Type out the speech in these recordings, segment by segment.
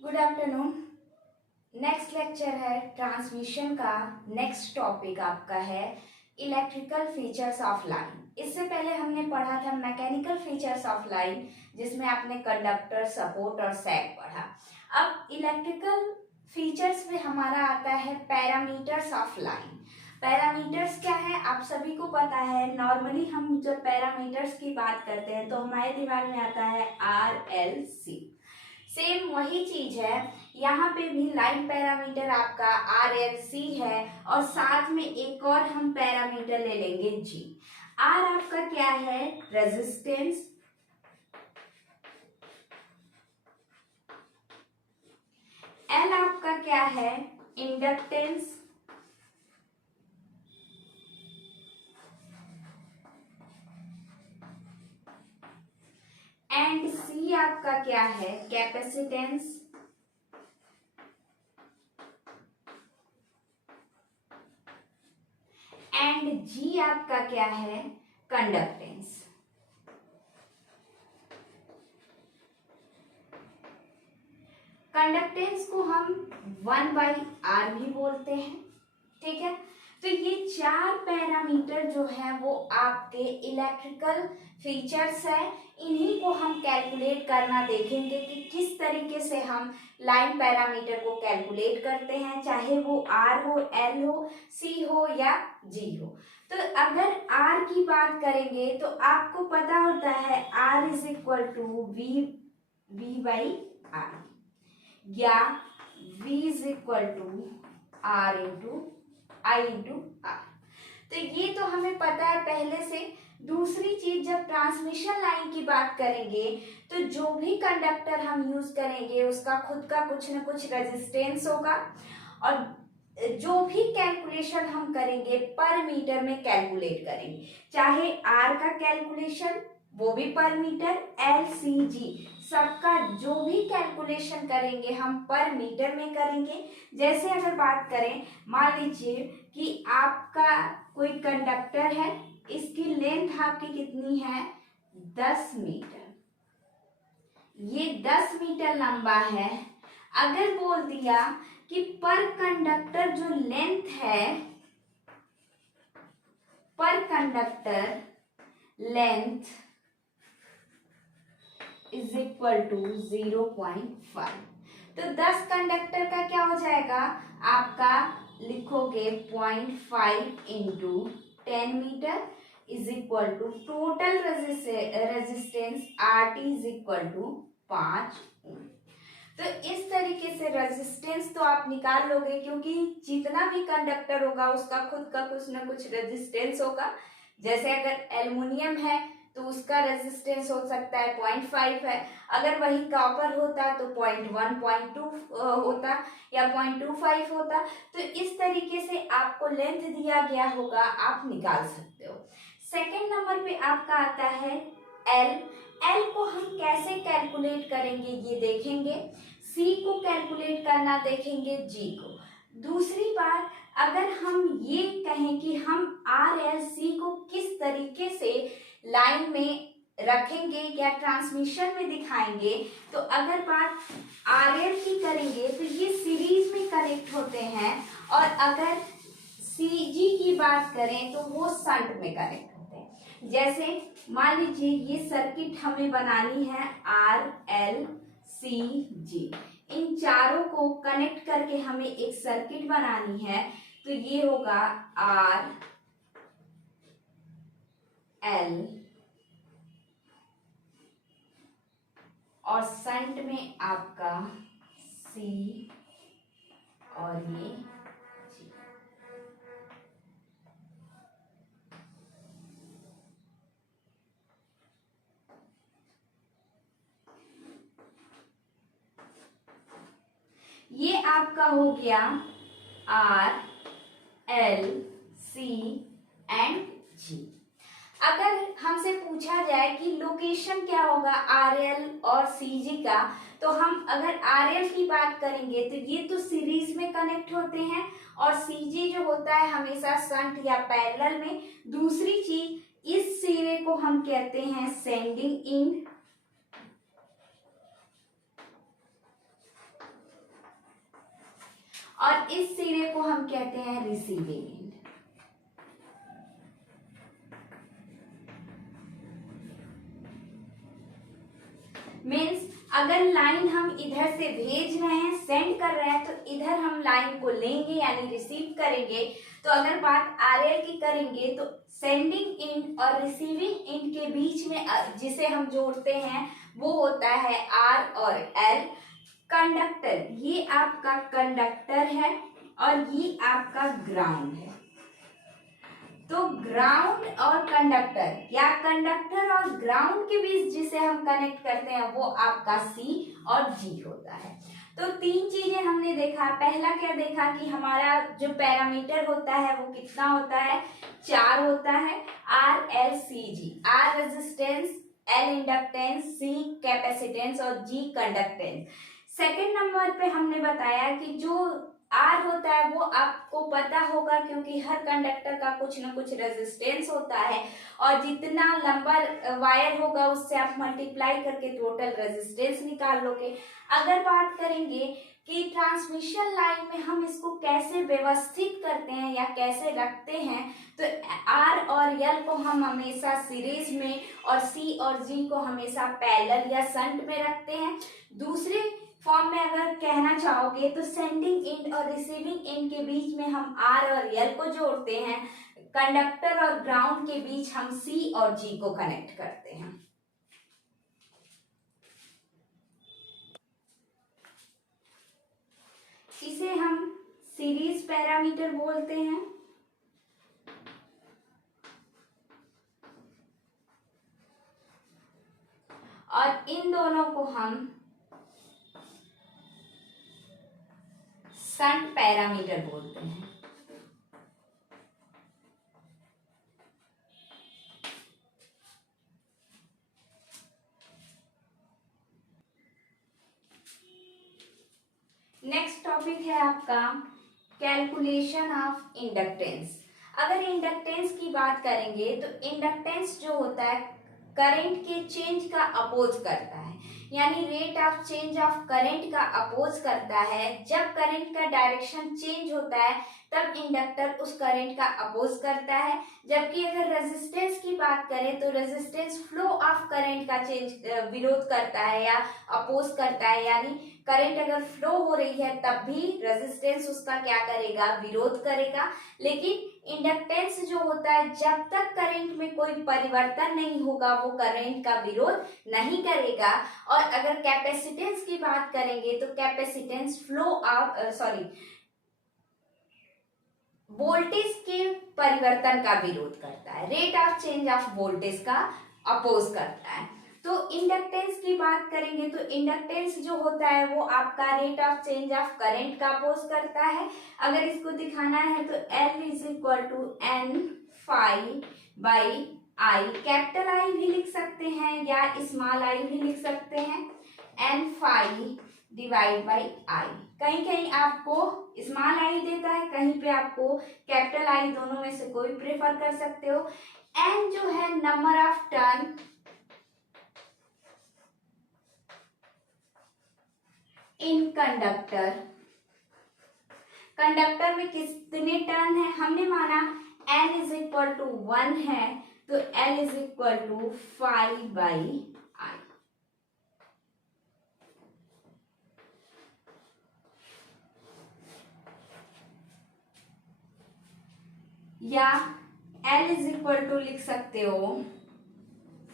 Good afternoon. Next lecture है transmission का। Next topic आपका है इलेक्ट्रिकल फीचर्स ऑफ लाइन। इससे पहले हमने पढ़ा था मैकेनिकल फीचर्स ऑफ लाइन, जिसमें आपने कंडक्टर, सपोर्ट और सैग पढ़ा। अब इलेक्ट्रिकल फीचर्स में हमारा आता है पैरामीटर्स ऑफ लाइन। पैरामीटर्स क्या है आप सभी को पता है। नॉर्मली हम जब पैरामीटर्स की बात करते हैं तो हमारे दिमाग में आता है RLC। सेम वही चीज है, यहाँ पे भी लाइन पैरामीटर आपका RLC है और साथ में एक और हम पैरामीटर ले लेंगे G। R आपका क्या है? रेजिस्टेंस। L आपका क्या है? इंडक्टेंस। एंड C आपका क्या है? कैपेसिटेंस। एंड G आपका क्या है? कंडक्टेंस। कंडक्टेंस को हम 1/R भी बोलते हैं, ठीक है। तो ये चार पैरामीटर जो है वो आपके इलेक्ट्रिकल फीचर्स है। इन्हीं को हम कैलकुलेट करना देखेंगे कि किस तरीके से हम लाइन पैरामीटर को कैलकुलेट करते हैं, चाहे वो R हो, L हो, C हो या G हो। तो अगर R की बात करेंगे तो आपको पता होता है R is equal to V/R या V is equal to R into I into R। तो ये तो हमें पता है पहले से। दूसरी चीज, जब ट्रांसमिशन लाइन की बात करेंगे तो जो भी कंडक्टर हम यूज करेंगे उसका खुद का कुछ न कुछ रेजिस्टेंस होगा और जो भी कैलकुलेशन हम करेंगे पर मीटर में कैलकुलेट करेंगे। चाहे R का कैलकुलेशन वो भी पर मीटर, LCG सबका जो भी कैलकुलेशन करेंगे हम पर मीटर में करेंगे। जैसे अगर बात करें, मान लीजिए कि आपका कोई कंडक्टर है, इसकी लेंथ आपकी कितनी है? 10 मीटर। ये 10 मीटर लंबा है। अगर बोल दिया कि पर कंडक्टर जो लेंथ है, पर conductor length is equal to 0.5। तो 10 कंडक्टर का क्या हो जाएगा? आपका लिखोगे 0.5 into 10 metre is equal to total resistance RT is equal to 5 ohm. तो इस तरीके से रेजिस्टेंस तो आप निकाल लोगे, क्योंकि जितना भी कंडक्टर होगा उसका खुद का कुछ ना कुछ रेजिस्टेंस होगा। जैसे अगर एल्युमिनियम है तो उसका रेजिस्टेंस हो सकता है 0.5 है। अगर वही कॉपर होता तो 0.1, 0.2 होता या 0.25 होता। तो इस तरीके से आपको लेंथ दिया गया होगा, आप निकाल सकते हो। सेकेंड नंबर पे आपका आता है L को हम कैसे कैलकुलेट करेंगे ये देखेंगे। C को कैलकुलेट करना देखेंगे, G को। दूसरी बात, अगर हम ये कहें कि हम RLC को किस तरीके से लाइन में रखेंगे या ट्रांसमिशन में दिखाएंगे, तो अगर बात RL की करेंगे तो ये सीरीज में कनेक्ट होते हैं और अगर CG की बात करें तो वो शंट में कनेक्ट होते हैं। जैसे मान लीजिए ये सर्किट हमें बनानी है RLCG, इन चारों को कनेक्ट करके हमें एक सर्किट बनानी है। तो ये होगा RL और शंट में आपका C और ये G। ये आपका हो गया RLC एंड G। अगर हमसे पूछा जाए कि लोकेशन क्या होगा RL और CG का, तो हम अगर RL की बात करेंगे तो ये तो सीरीज में कनेक्ट होते हैं और CG जो होता है हमेशा शंट या पैरेलल में। दूसरी चीज, इस सिरे को हम कहते हैं सेंडिंग एंड और इस सिरे को हम कहते हैं रिसीविंग एंड। मीन्स अगर लाइन हम इधर से भेज रहे हैं, सेंड कर रहे हैं, तो इधर हम लाइन को लेंगे यानी रिसीव करेंगे। तो अगर बात आरएल की करेंगे तो सेंडिंग एंड और रिसीविंग एंड के बीच में जिसे हम जोड़ते हैं वो होता है आर और एल। कंडक्टर, ये आपका कंडक्टर है और ये आपका ग्राउंड है। तो ग्राउंड और कंडक्टर या कंडक्टर और ग्राउंड के बीच जिसे हम कनेक्ट करते हैं वो आपका सी और जी होता है। तो तीन चीजें हमने देखा। पहला क्या देखा कि हमारा जो पैरामीटर होता है वो कितना होता है, 4 होता है, R L C G. R resistance, L inductance, C capacitance और जी कंडक्टेंस। सेकेंड नंबर पे हमने बताया कि जो आर होता है वो आपको पता होगा क्योंकि हर कंडक्टर का कुछ ना कुछ रेजिस्टेंस होता है और जितना लंबा वायर होगा उससे आप मल्टीप्लाई करके टोटल रेजिस्टेंस निकाल लोगे। अगर बात करेंगे कि ट्रांसमिशन लाइन में हम इसको कैसे व्यवस्थित करते हैं या कैसे रखते हैं, तो आर और एल को हम हमेशा सीरीज में और सी और जी को हमेशा पैरेलल या शंट में रखते हैं। दूसरे फॉर्म में अगर कहना चाहोगे तो सेंडिंग एंड और रिसीविंग एंड के बीच में हम आर और एल को जोड़ते हैं। कंडक्टर और ग्राउंड के बीच हम सी और जी को कनेक्ट करते हैं। इसे हम सीरीज पैरामीटर बोलते हैं। और इन दोनों को हम शंट पैरामीटर बोलते हैं। नेक्स्ट टॉपिक है आपका कैलकुलेशन ऑफ इंडक्टेंस। अगर इंडक्टेंस की बात करेंगे तो इंडक्टेंस जो होता है करंट के चेंज का अपोज करता है, यानी rate of change of current का अपोज करता है। जब करंट का डायरेक्शन चेंज होता है तब इंडक्टर उस करंट का अपोज करता है। जबकि अगर रेजिस्टेंस की बात करें तो रेजिस्टेंस फ्लो ऑफ करंट का चेंज विरोध करता है या अपोज करता है, यानी करंट अगर फ्लो हो रही है तब भी रेजिस्टेंस उसका क्या करेगा, विरोध करेगा। लेकिन इंडक्टेंस जो होता है जब तक करंट में कोई परिवर्तन नहीं होगा वो करंट का विरोध नहीं करेगा। और अगर कैपेसिटेंस की बात करेंगे तो कैपेसिटेंस फ्लो ऑफ वोल्टेज के परिवर्तन का विरोध करता है, rate of change of voltage का अपोज करता है। तो इंडक्टेंस की बात करेंगे तो इंडक्टेंस जो होता है वो आपका rate of change of current का अपोज करता है। अगर इसको दिखाना है तो L is equal to N phi by I, capital I भी लिख सकते हैं या स्मॉल आई भी लिख सकते हैं, N phi divide by I. कहीं कहीं आपको स्मॉल आई देता है, कहीं पे आपको कैपिटल आई, दोनों में से कोई प्रेफर कर सकते हो। एन जो है number of turn in conductor, conductor में कितने टर्न है हमने माना n इज इक्वल टू 1 है तो L is equal to 5 by I. या L इज इक्वल टू लिख सकते हो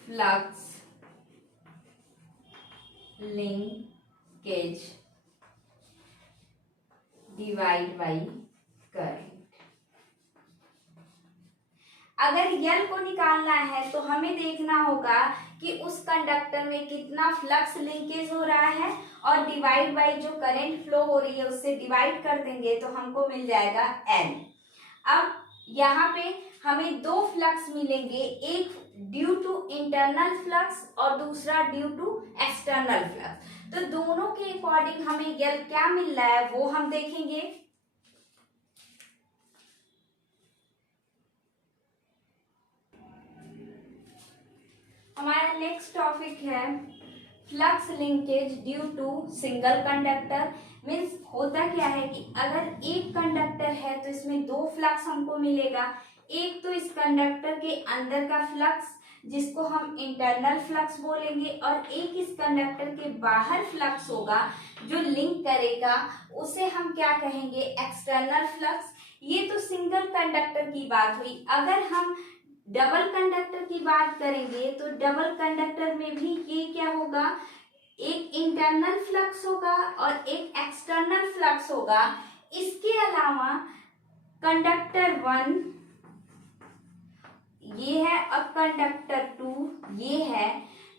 flux linkage divide by current. अगर यल को निकालना है तो हमें देखना होगा कि उस कंडक्टर में कितना फ्लक्स लिंकेज हो रहा है और डिवाइड बाई जो करंट फ्लो हो रही है उससे डिवाइड कर देंगे तो हमको मिल जाएगा N। अब यहाँ पे हमें दो फ्लक्स मिलेंगे, एक ड्यू टू इंटरनल फ्लक्स और दूसरा ड्यू टू एक्सटर्नल फ्लक्स। तो दोनों के अकॉर्डिंग हमें यल क्या मिल रहा है वो हम देखेंगे। हमारा नेक्स्ट टॉपिक है flux linkage due to single conductor. Means होता क्या है कि अगर एक कंडक्टर है तो इसमें दो फ्लक्स हमको मिलेगा। एक तो इस कंडक्टर के अंदर का फ्लक्स जिसको हम इंटरनल फ्लक्स बोलेंगे, और एक इस कंडक्टर के बाहर फ्लक्स होगा जो लिंक करेगा, उसे हम क्या कहेंगे, एक्सटर्नल फ्लक्स। ये तो सिंगल कंडक्टर की बात हुई। अगर हम डबल कंडक्टर की बात करेंगे तो डबल कंडक्टर में भी ये क्या होगा, एक इंटरनल फ्लक्स होगा और एक एक्सटर्नल फ्लक्स होगा। इसके अलावा कंडक्टर 1 ये है और कंडक्टर 2 ये है।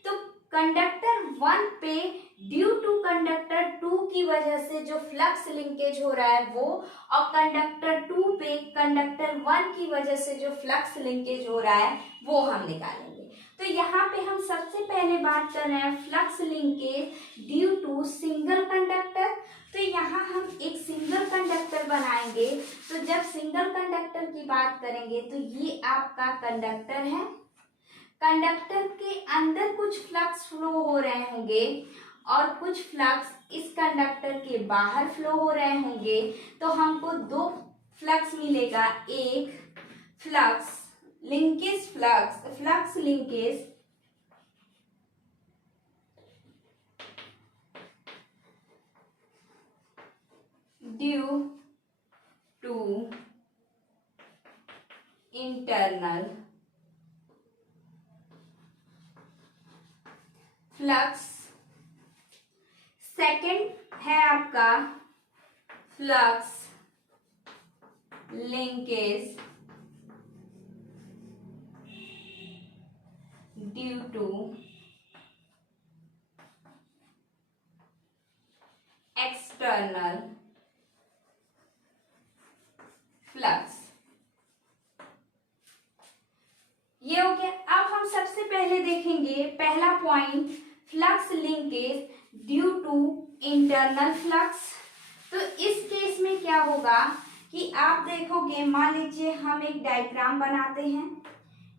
तो कंडक्टर 1 पे ड्यू टू कंडक्टर 2 की वजह से जो फ्लक्स लिंकेज हो रहा है वो, और कंडक्टर 2 पे कंडक्टर 1 की वजह से जो फ्लक्स लिंकेज हो रहा है वो हम निकालेंगे। तो यहाँ पे हम सबसे पहले बात कर रहे हैं flux linkage due to single conductor. तो यहाँ हम एक सिंगल कंडक्टर बनाएंगे। तो जब सिंगल कंडक्टर की बात करेंगे तो ये आपका कंडक्टर है। कंडक्टर के अंदर कुछ फ्लक्स फ्लो हो रहे होंगे और कुछ फ्लक्स इस कंडक्टर के बाहर फ्लो हो रहे होंगे। तो हमको दो फ्लक्स मिलेगा, एक flux linkage flux linkage due to internal flux. Second है आपका flux linkage due to external flux. ये हो गया। अब हम सबसे पहले देखेंगे पहला point, flux linkage due to internal flux. तो इस केस में क्या होगा कि आप देखोगे, मान लीजिए हम एक डायग्राम बनाते हैं।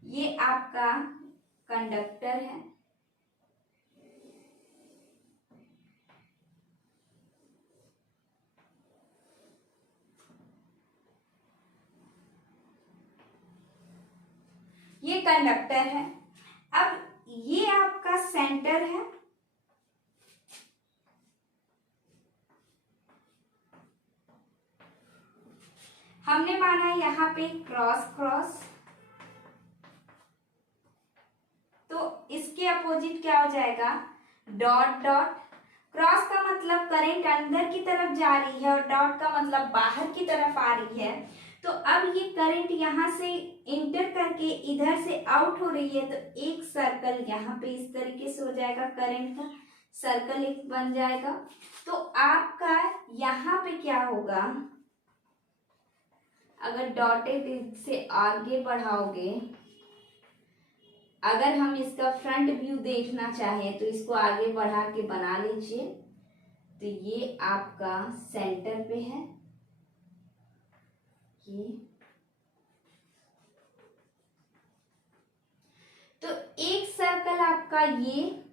ये आपका कंडक्टर है, ये कंडक्टर है। अब ये आपका सेंटर है, हमने माना यहाँ पे क्रॉस क्रॉस, तो इसके अपोजिट क्या हो जाएगा, डॉट डॉट। क्रॉस का मतलब करंट अंदर की तरफ जा रही है और डॉट का मतलब बाहर की तरफ आ रही है। तो अब ये करंट यहाँ से इंटर करके इधर से आउट हो रही है, तो एक सर्कल यहाँ पे इस तरीके से हो जाएगा, करंट का सर्कल एक बन जाएगा। तो आपका यहाँ पे क्या होगा, अगर डॉटेड से आगे बढ़ाओगे, अगर हम इसका फ्रंट व्यू देखना चाहें तो इसको आगे बढ़ा के बना लीजिए। तो ये आपका सेंटर पे है, ये तो एक सर्कल आपका, ये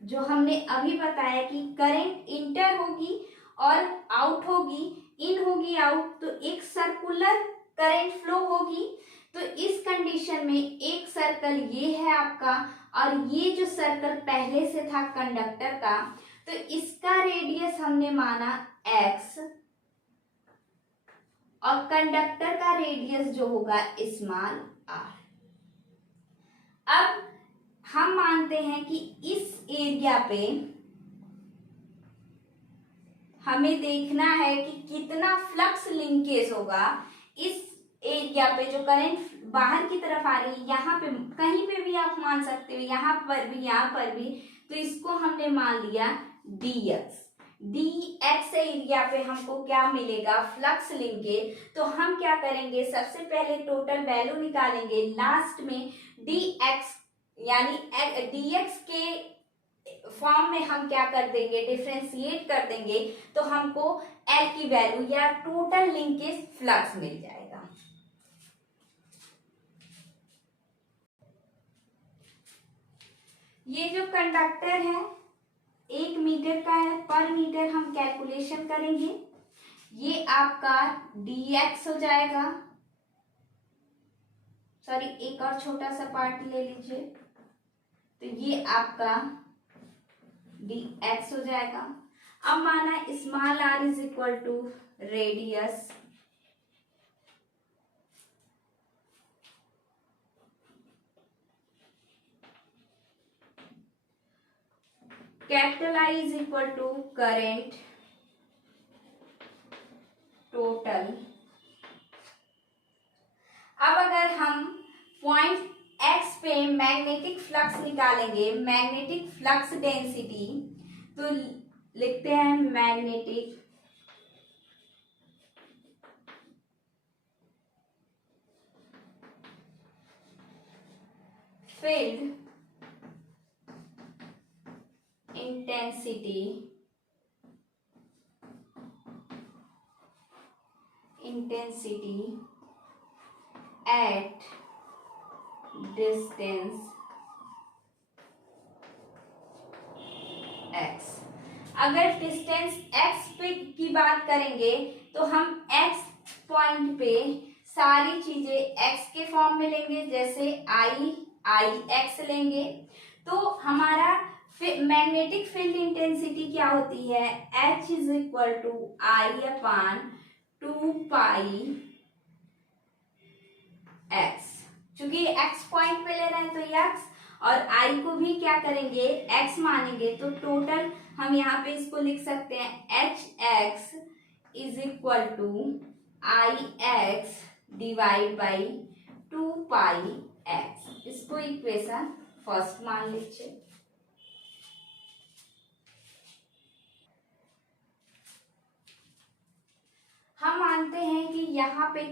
जो हमने अभी बताया कि करंट इंटर होगी और आउट होगी, इन होगी आउट, तो एक सर्कुलर करंट फ्लो होगी। तो इस कंडीशन में एक सर्कल ये है आपका, और ये जो सर्कल पहले से था कंडक्टर का, तो इसका रेडियस हमने माना x, और कंडक्टर का रेडियस जो होगा स्मॉल r। अब हम मानते हैं कि इस एरिया पे हमें देखना है कि कितना फ्लक्स लिंकेज होगा इस एरिया पे, जो करंट बाहर की तरफ आ रही है। यहाँ पे कहीं पे भी आप मान सकते हो, यहाँ पर भी, यहाँ पर भी। तो इसको हमने मान लिया dx। dx एरिया पे हमको क्या मिलेगा, फ्लक्स लिंकेज। तो हम क्या करेंगे, सबसे पहले टोटल वैल्यू निकालेंगे, लास्ट में dx यानी dx के फॉर्म में हम क्या कर देंगे, डिफरेंशिएट कर देंगे, तो हमको L की वैल्यू या टोटल लिंकेज फ्लक्स मिल जाएगा। ये जो कंडक्टर है 1 मीटर का है, पर मीटर हम कैलकुलेशन करेंगे। ये आपका dx हो जाएगा, सॉरी एक और छोटा सा पार्ट ले लीजिए, तो ये आपका dx हो जाएगा। अब माना small r is equal to radius, capital I is equal to current total. अब अगर हम पॉइंट x पे मैग्नेटिक फ्लक्स निकालेंगे, मैग्नेटिक फ्लक्स डेंसिटी, तो लिखते हैं magnetic field intensity at distance x। अगर डिस्टेंस x पे की बात करेंगे तो हम x पॉइंट पे सारी चीजें x के फॉर्म में लेंगे, जैसे I x लेंगे, तो हमारा मैग्नेटिक फील्ड इंटेंसिटी क्या होती है, H is equal to I upon 2 x। चूंकि x पॉइंट पे ले रहे हैं तो x, और I को भी क्या करेंगे, x मानेंगे, तो टोटल हम यहाँ पे इसको लिख सकते हैं hx is equal to ix divide by 2 इसको इक्वेशन फर्स्ट मान लीजिए। हम मानते हैं कि यहाँ पे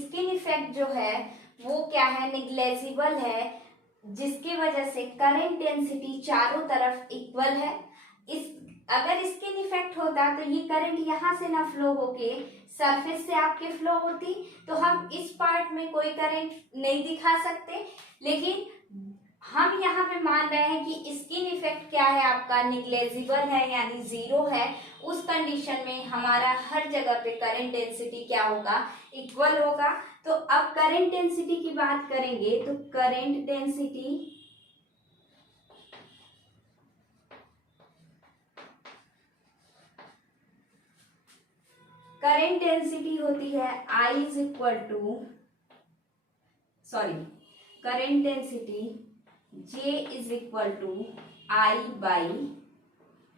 स्किन इफेक्ट जो है वो क्या है, निग्लेजिबल है, जिसकी वजह से करंट डेंसिटी चारों तरफ इक्वल है। अगर स्किन इफेक्ट होता तो ये करंट यहाँ से ना फ्लो होके सरफेस से आपके फ्लो होती, तो हम इस पार्ट में कोई करंट नहीं दिखा सकते, लेकिन हम यहाँ पे मान रहे हैं कि स्किन इफेक्ट क्या है आपका, निग्लेजिबल है, यानी जीरो है। उस कंडीशन में हमारा हर जगह पे करंट डेंसिटी क्या होगा, इक्वल होगा। तो अब करंट डेंसिटी की बात करेंगे तो करंट डेंसिटी होती है I is equal to, sorry current density J is equal to I by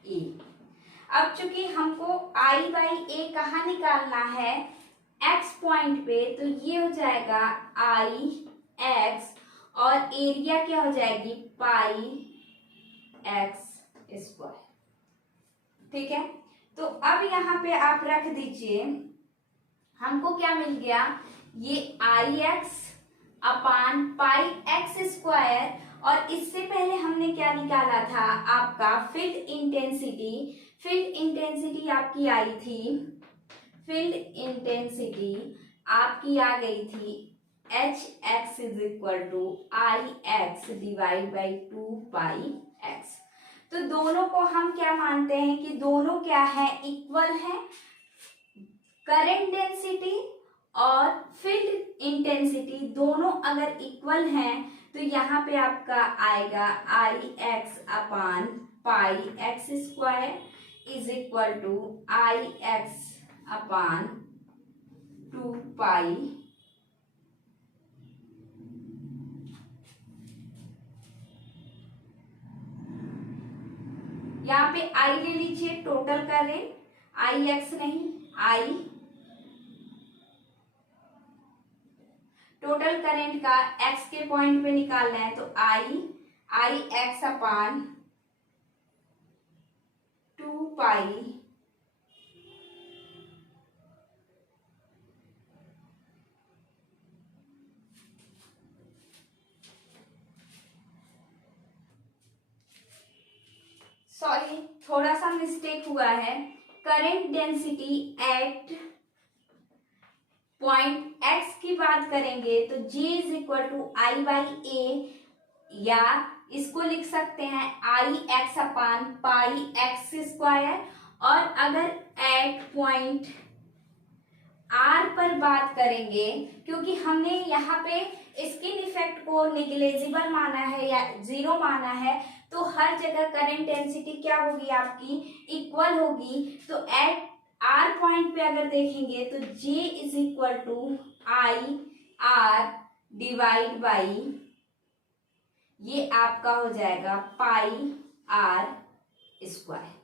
A. अब चूंकि हमको I बाई ए कहाँ निकालना है, x पॉइंट पे, तो ये हो जाएगा I x और एरिया क्या हो जाएगी पाई x स्क्वायर। ठीक है, तो अब यहाँ पे आप रख दीजिए, हमको क्या मिल गया, ये ix upon pi x square, और इससे पहले हमने क्या निकाला था आपका फील्ड इंटेंसिटी। फील्ड इंटेंसिटी आपकी आई थी, फील्ड इंटेंसिटी आपकी आ गई थी hx is equal to ix divide by 2 तो दोनों को हम क्या मानते हैं कि दोनों क्या है, इक्वल है। करंट डेंसिटी और फील्ड इंटेंसिटी दोनों अगर इक्वल हैं तो यहाँ पे आपका आएगा ix upon pi x square is equal to ix upon 2 यहाँ पे I ले लीजिए, टोटल करें ix नहीं I, टोटल करंट का x के पॉइंट पे निकालना है, तो ix अपान 2 सॉरी थोड़ा सा मिस्टेक हुआ है। Current density at point x की बात करेंगे तो J is equal to I by A, या इसको लिख सकते हैं I X upon pi X square. और अगर एट पॉइंट आर पर बात करेंगे, क्योंकि हमने यहाँ पे स्किन इफेक्ट को निग्लेजिबल माना है या जीरो माना है, तो हर जगह करंट डेंसिटी क्या होगी आपकी, इक्वल होगी। तो एट आर पॉइंट पे अगर देखेंगे तो J is equal to I R divide by, ये आपका हो जाएगा पाई आर स्क्वायर।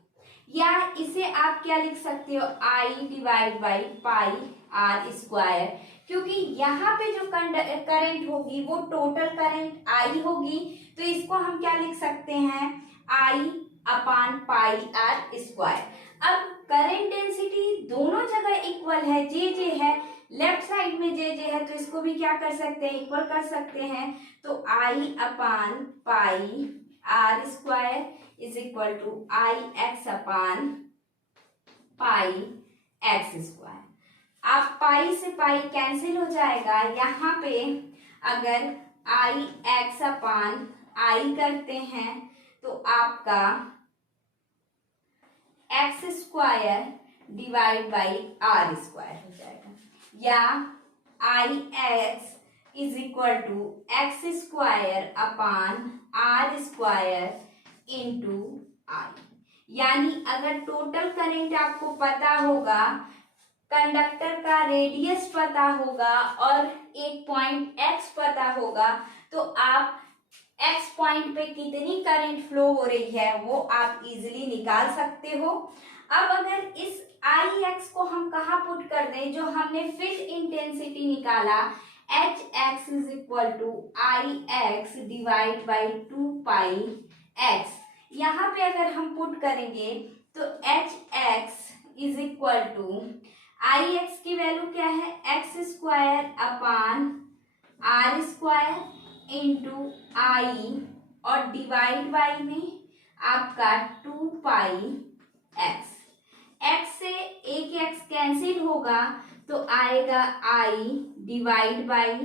या इसे आप क्या लिख सकते हो, I divide by pi R square, क्योंकि यहाँ पे जो करंट होगी वो टोटल करंट आई होगी, तो इसको हम क्या लिख सकते हैं, आई अपान पाई आर स्क्वायर। अब करंट डेंसिटी दोनों जगह इक्वल है, जे जे है, लेफ्ट साइड में जे जे है, तो इसको भी क्या कर सकते हैं, इक्वल कर सकते हैं। तो I upon pi R square is equal to I X upon pi X square. आप पाई से पाई कैंसिल हो जाएगा, यहाँ पे अगर आई एक्स अपान आई करते हैं तो आपका X square divide by R square हो जाएगा, या I X is equal to X square upon R square into I. यानी अगर टोटल करंट आपको पता होगा, कंडक्टर का रेडियस पता होगा और एक पॉइंट एक्स पता होगा, तो आप एक्स पॉइंट पे कितनी करंट फ्लो हो रही है वो आप इजीली निकाल सकते हो। अब अगर इस आई एक्स को हम कहाँ पुट कर दें, जो हमने फील्ड इंटेंसिटी निकाला H X is equal to I X divide by two pi X, यहाँ पे अगर हम पुट करेंगे तो H X is equal to I X की वैल्यू क्या है, X square upon R square into I, और डिवाइड बाई में आपका टू पाई एक्स। एक्स से एक एक्स कैंसिल होगा तो आएगा I divide by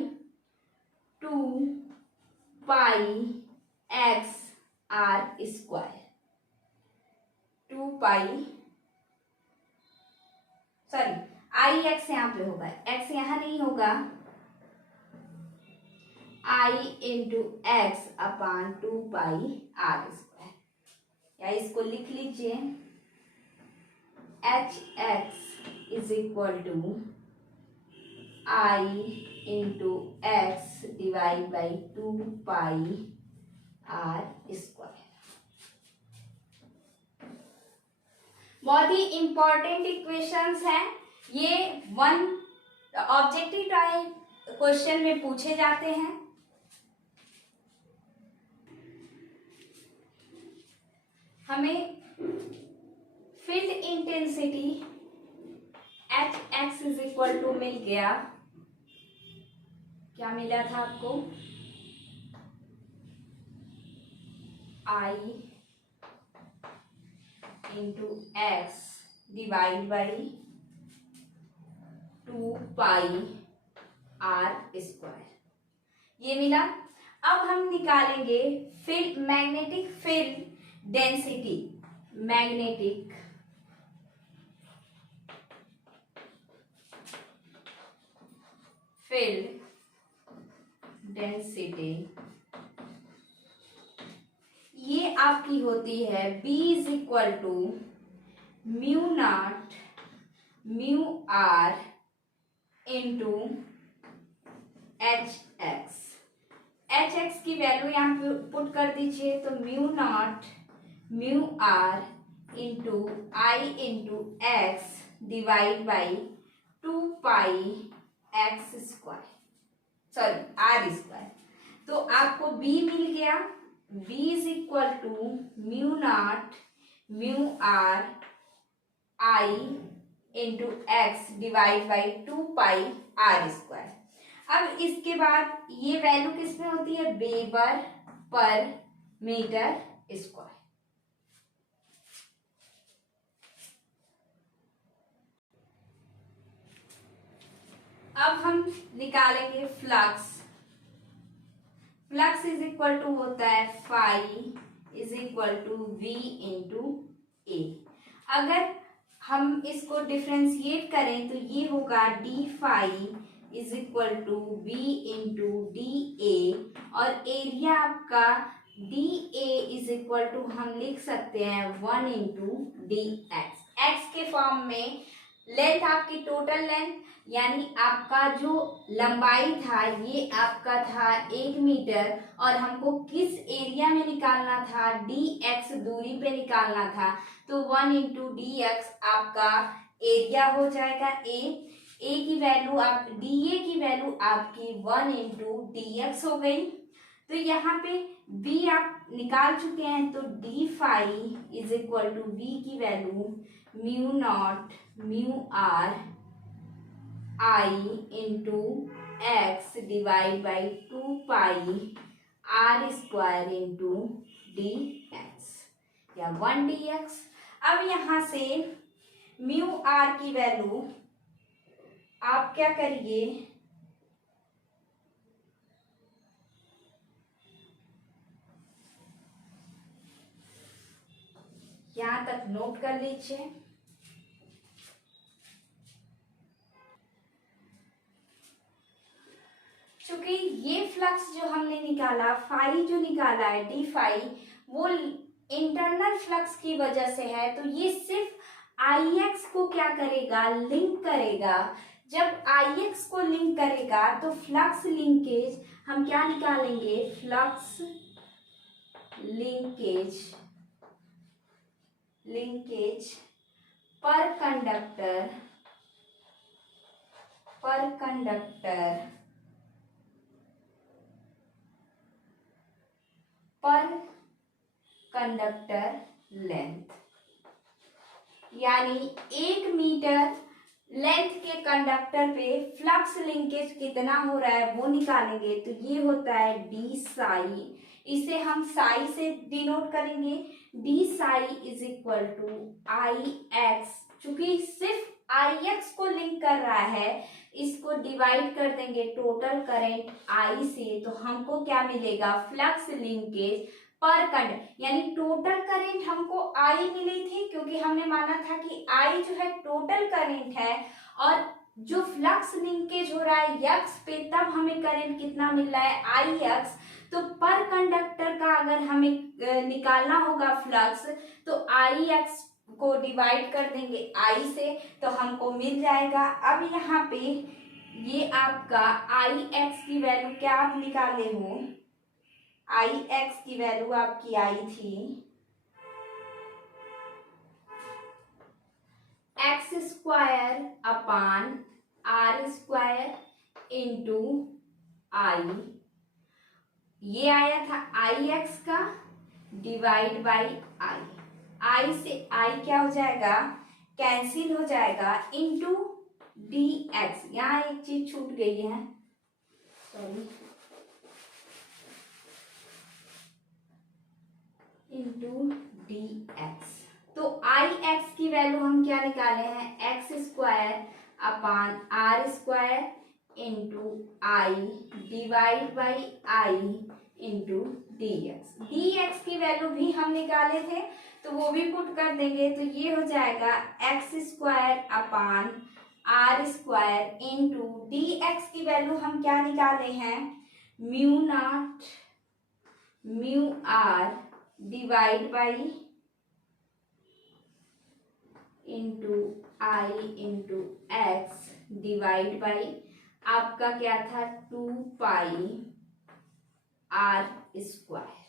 two pi X R square, two pi sorry I X यहाँ पे होगा, एक्स यहाँ नहीं होगा, I into X upon two pi R square, या इसको लिख लीजिए H X is equal to I into X divide by two pi R square. बहुत ही इंपॉर्टेंट इक्वेशंस हैं ये, वन ऑब्जेक्टिव टाइप क्वेश्चन में पूछे जाते हैं। हमें field intensity H X is equal to मिल गया, क्या मिला था आपको, I into X divide by two pi R square, ये मिला। अब हम निकालेंगे field magnetic field density, magnetic field density, ये आपकी होती है B is equal to mu naught mu R into H X. H X की वैल्यू यहाँ पे पुट कर दीजिए, तो mu naught mu R into I into X divide by two pi X square, sorry R square. तो आपको B मिल गया, B is equal to mu naught mu R I into X divide by two pi R square. अब इसके बाद ये value किसमें होती है, वेबर पर मीटर स्क्वायर। अब हम निकालेंगे flux. Flux is equal to होता है phi is equal to V into A. अगर हम इसको डिफ्रेंशिएट करें तो ये होगा D phi is equal to V into D A, और एरिया आपका D A is equal to हम लिख सकते हैं 1 इंटू डी एक्स। एक्स के फॉर्म में लेंथ आपकी टोटल लेंथ यानी आपका जो लंबाई था ये आपका था 1 मीटर, और हमको किस एरिया में निकालना था, डी एक्स दूरी पे निकालना था, तो 1 इंटू डी एक्स आपका एरिया हो जाएगा ए की वैल्यू आप डी ए की वैल्यू आपकी 1 इंटू डी एक्स हो गई। तो यहाँ पे बी आप निकाल चुके हैं, तो D phi is equal to V की value mu naught mu R I into X divide by 2 pi R square into D X या 1 डी एक्स। अब यहाँ से म्यू आर की वैल्यू आप क्या करिए, यहां तक नोट कर लीजिए। चूंकि ये फ्लक्स जो हमने निकाला, फाई जो निकाला है डी फाई, वो इंटरनल फ्लक्स की वजह से है, तो ये सिर्फ आई एक्स को क्या करेगा, लिंक करेगा। जब आई एक्स को लिंक करेगा तो फ्लक्स लिंकेज हम क्या निकालेंगे, फ्लक्स लिंकेज पर कंडक्टर लेंथ, यानी 1 मीटर लेंथ के कंडक्टर पे फ्लक्स लिंकेज कितना हो रहा है वो निकालेंगे। तो ये होता है डी साई, इसे हम साई से डिनोट करेंगे। D psi is equal to I X, चूंकि सिर्फ आई एक्स को लिंक कर रहा है, इसको डिवाइड कर देंगे टोटल करंट आई से, तो हमको क्या मिलेगा, फ्लक्स लिंकेज पर कंडक्टर, यानी टोटल करंट हमको आई मिली थी क्योंकि हमने माना था कि आई जो है टोटल करंट है, और जो फ्लक्स लिंकेज हो रहा है यक्स पे, तब हमें करंट कितना मिल रहा है, आई एक्स। तो पर कंडक्टर का अगर हमें निकालना होगा फ्लक्स, तो आई एक्स को डिवाइड कर देंगे आई से, तो हमको मिल जाएगा। अब यहाँ पे ये आपका आई एक्स की वैल्यू क्या आप निकाले हो, आई एक्स की वैल्यू आपकी आई थी X square upon R square into I, ये आया था आई एक्स का डिवाइड बाई आई, आई से आई क्या हो जाएगा, कैंसिल हो जाएगा, इंटू डी एक्स, यहाँ एक चीज छूट गई है, सॉरी, इंटू डी एक्स। तो आई एक्स की वैल्यू हम क्या निकाले हैं, X square upon R square into I divide by I into D X. D X की वैल्यू भी हम निकाले थे तो वो भी पुट कर देंगे, तो ये हो जाएगा X square upon R square into D X की वैल्यू हम क्या निकाले हैं, mu naught mu R divide by into I into X divide by आपका क्या था 2 पाई आर स्क्वायर,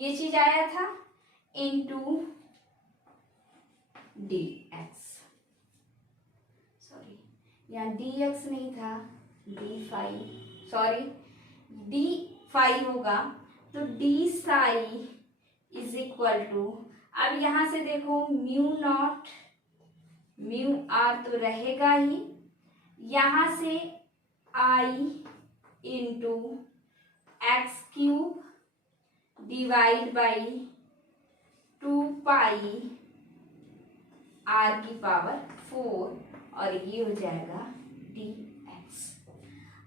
ये चीज आया था, इंटू डी एक्स, सॉरी यहाँ डी एक्स नहीं था, D phi, sorry D phi होगा, तो D psi is equal to, अब यहां से देखो म्यू नॉट म्यू आर तो रहेगा ही, यहां से I into X cube divide by 2 pi R की पावर 4, और ये हो जाएगा डी एक्स।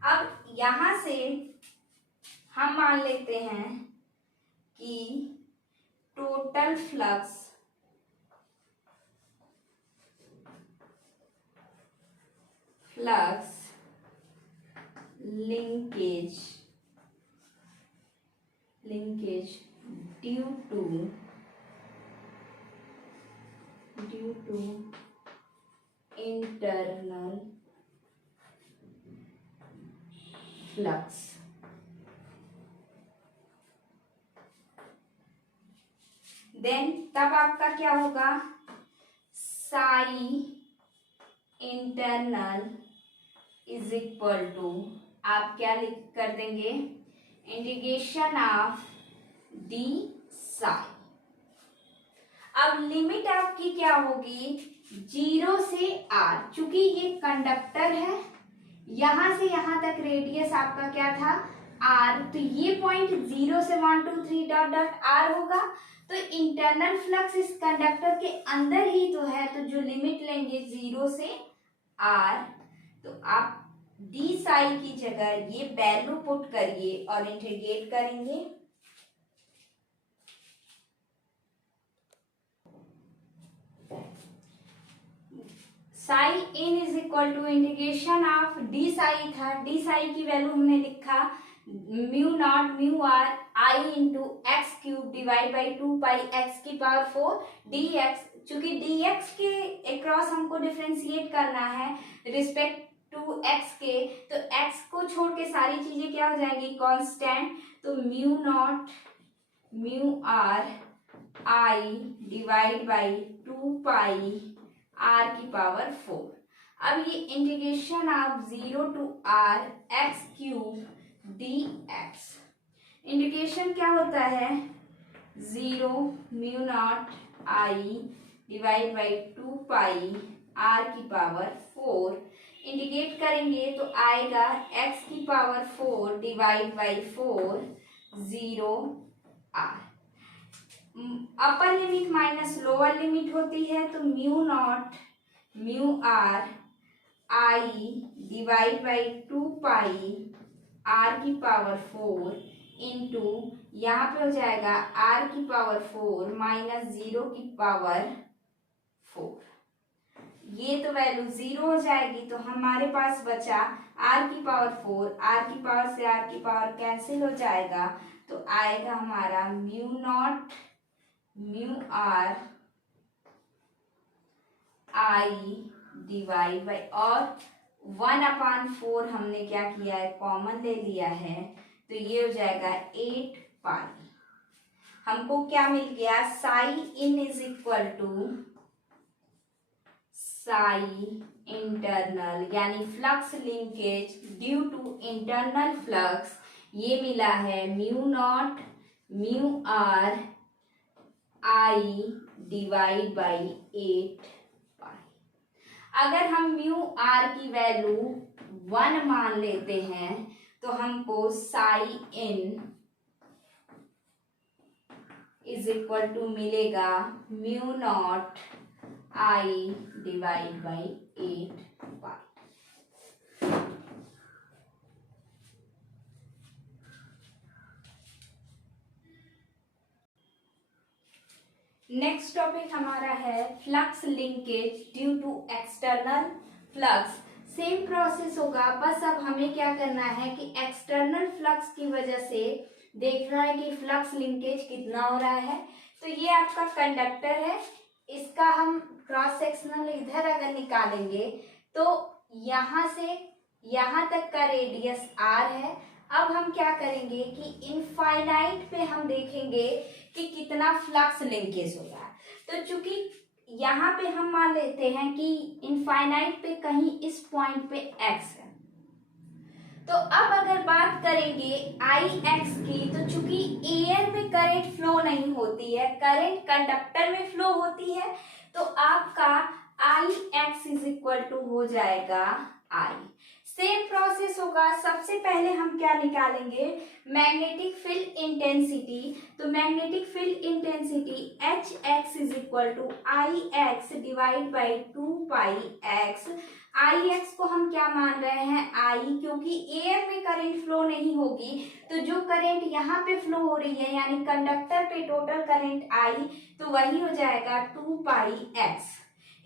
अब यहां से हम मान लेते हैं कि total flux linkage due to internal flux then तब आपका क्या होगा, psi internal is equal to, आप क्या लिख कर देंगे, इंटीग्रेशन ऑफ डी साई। अब लिमिट आपकी क्या होगी, 0 से r, चूंकि ये कंडक्टर है, यहां से यहां तक रेडियस आपका क्या था r, तो ये पॉइंट 0 से 1 2 3 डॉट डॉट r होगा। तो इंटरनल फ्लक्स इस कंडक्टर के अंदर ही तो है, तो जो लिमिट लेंगे 0 से r, तो आप डी साई की जगह ये वैल्यू पुट करिए और इंटीग्रेट करेंगे। Psi in is equal to integration of D psi था, डी साई की वैल्यू हमने लिखा mu naught mu R I into X cube divide by 2 pi X की पावर 4 डी एक्स। चूंकि डी एक्स के अक्रॉस हमको differentiate करना है रिस्पेक्ट टू एक्स के, तो एक्स को छोड़ के सारी चीजें क्या हो जाएंगी, कांस्टेंट। तो mu naught mu R I divide by 2 pi r की पावर 4। अब ये integration of 0 to r X cube D X, integration क्या होता है, 0 mu naught I divide by 2 pi r की पावर 4, इंटीग्रेट करेंगे तो आएगा x की power 4 divide by 4 0 r। Upper limit minus lower limit होती है, तो mu naught mu R I divide by 2 pi r की पावर 4 इंटू यहाँ पे हो जाएगा r की पावर 4 माइनस 0 की पावर 4। ये तो वैल्यू 0 हो जाएगी, तो हमारे पास बचा r की पावर 4, r की पावर से r की पावर कैंसिल हो जाएगा, तो आएगा हमारा mu naught mu R I divide by, और 1/4 हमने क्या किया है, कॉमन ले लिया है, तो ये हो जाएगा 8 पाई। हमको क्या मिल गया, psi in is equal to psi internal यानी flux linkage due to internal flux, ये मिला है mu naught mu R I divide by 8 pi. अगर हम म्यू आर की वैल्यू 1 मान लेते हैं तो हमको psi in is equal to मिलेगा mu naught I divide by 8 pi. Next topic हमारा है flux linkage due to external flux. Same process होगा, बस अब हमें क्या करना है कि एक्सटर्नल फ्लक्स की वजह से देखना है कि फ्लक्स लिंकेज कितना हो रहा है। तो ये आपका कंडक्टर है, इसका हम क्रॉस सेक्शनल इधर अगर निकालेंगे तो यहाँ से यहाँ तक का रेडियस r है। अब हम क्या करेंगे कि इनफाइनाइट पे हम देखेंगे कि कितना फ्लक्स लिंकेज हो रहा है। तो चूंकि यहाँ पे हम मान लेते हैं कि इनफाइनाइट पे कहीं इस पॉइंट पे x है, तो अब अगर बात करेंगे आई एक्स की, तो चूंकि एयर में करंट फ्लो नहीं होती है, करंट कंडक्टर में फ्लो होती है, तो आपका आई एक्स इज इक्वल टू हो जाएगा आई। सेम प्रोसेस होगा। सबसे पहले हम क्या निकालेंगे, मैग्नेटिक फील्ड इंटेंसिटी। तो magnetic field intensity H X is equal to I X divide by 2πx। I X को हम क्या मान रहे हैं, आई, क्योंकि एयर में करंट फ्लो नहीं होगी तो जो करंट यहाँ पे फ्लो हो रही है यानी कंडक्टर पे टोटल करंट आई, तो वही हो जाएगा 2πx।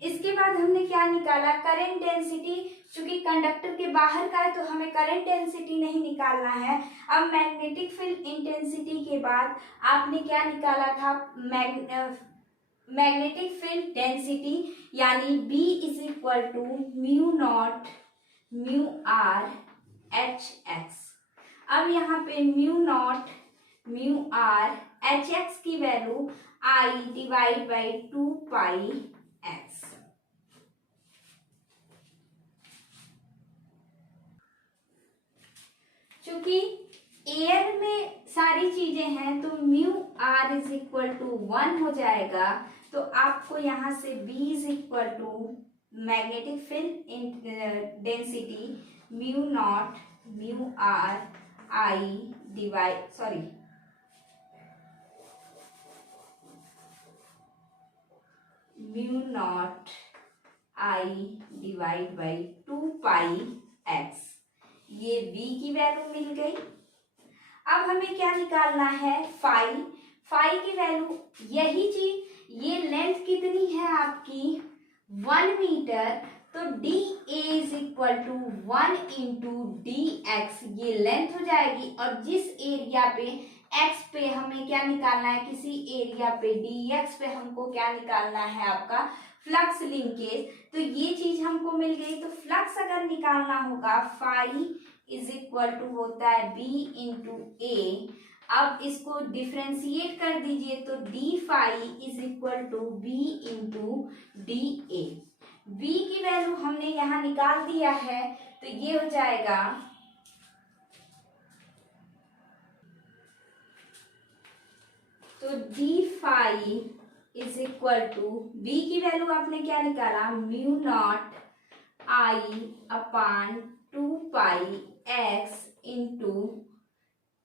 इसके बाद हमने क्या निकाला, करंट डेंसिटी। चूंकि कंडक्टर के बाहर का है तो हमें करंट डेंसिटी नहीं निकालना है। अब मैग्नेटिक फील्ड इंटेंसिटी के बाद आपने क्या निकाला था, मैग्नेटिक फील्ड डेंसिटी यानी B is equal to mu naught mu R H X. अब यहाँ पे mu naught mu R H X की value I divide by 2πx। चूंकि एयर में सारी चीजें हैं तो mu R is equal to 1 हो जाएगा। तो आपको यहाँ से B is equal to magnetic field density mu naught mu R I divide mu naught I divide by 2πx। ये V की वैल्यू मिल गई। अब हमें क्या निकालना है, फाई। फाई की वैल्यू यही चीज, ये लेंथ कितनी है आपकी 1 मीटर, तो D A is equal to 1 into D X, ये लेंथ हो जाएगी। और जिस एरिया पे एक्स पे हमें क्या निकालना है, किसी एरिया पे डी एक्स पे हमको क्या निकालना है, आपका फ्लक्स लिंकेज। तो ये चीज हमको मिल गई। तो फ्लक्स अगर निकालना होगा, फाई इज इक्वल टू होता है बी इंटू ए। अब इसको डिफ्रेंशिएट कर दीजिए तो D phi is equal to B into D A. B की वैल्यू हमने यहाँ निकाल दिया है तो ये हो जाएगा, तो D phi is equal to, B की वैल्यू आपने क्या निकाला, mu naught I upon 2πx into